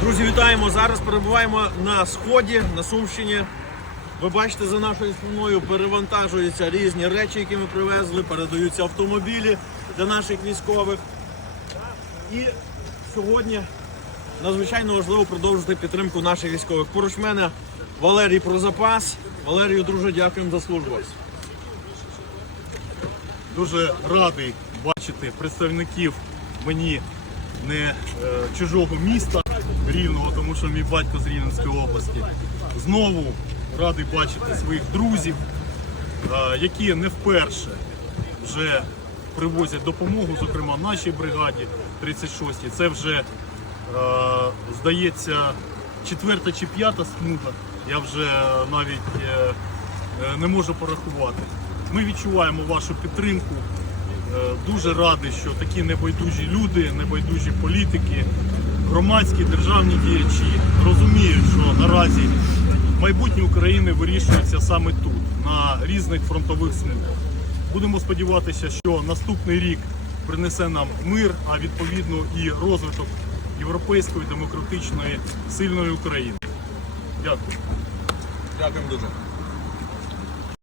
Друзі, вітаємо! Зараз перебуваємо на сході, на Сумщині. Ви бачите, за нашою спиною перевантажуються різні речі, які ми привезли, передаються автомобілі для наших військових. І сьогодні надзвичайно важливо продовжити підтримку наших військових. Поруч мене Валерій Прозапас. Валерію, друже, дякуємо за службу. Дуже радий бачити представників мені не е, чужого міста Рівного, тому що мій батько з Рівненської області. Знову радий бачити своїх друзів, які не вперше вже привозять допомогу, зокрема нашій бригаді 36-й. Це вже, здається, четверта чи п'ята смуга. Я вже навіть е, е, не можу порахувати. Ми відчуваємо вашу підтримку. Е, Дуже радий, що такі небайдужі люди, небайдужі політики, громадські державні діячі розуміють, що наразі майбутнє України вирішується саме тут, на різних фронтових смугах. Будемо сподіватися, що наступний рік принесе нам мир, а відповідно і розвиток європейської демократичної сильної України. Дякую. Дякуємо дуже.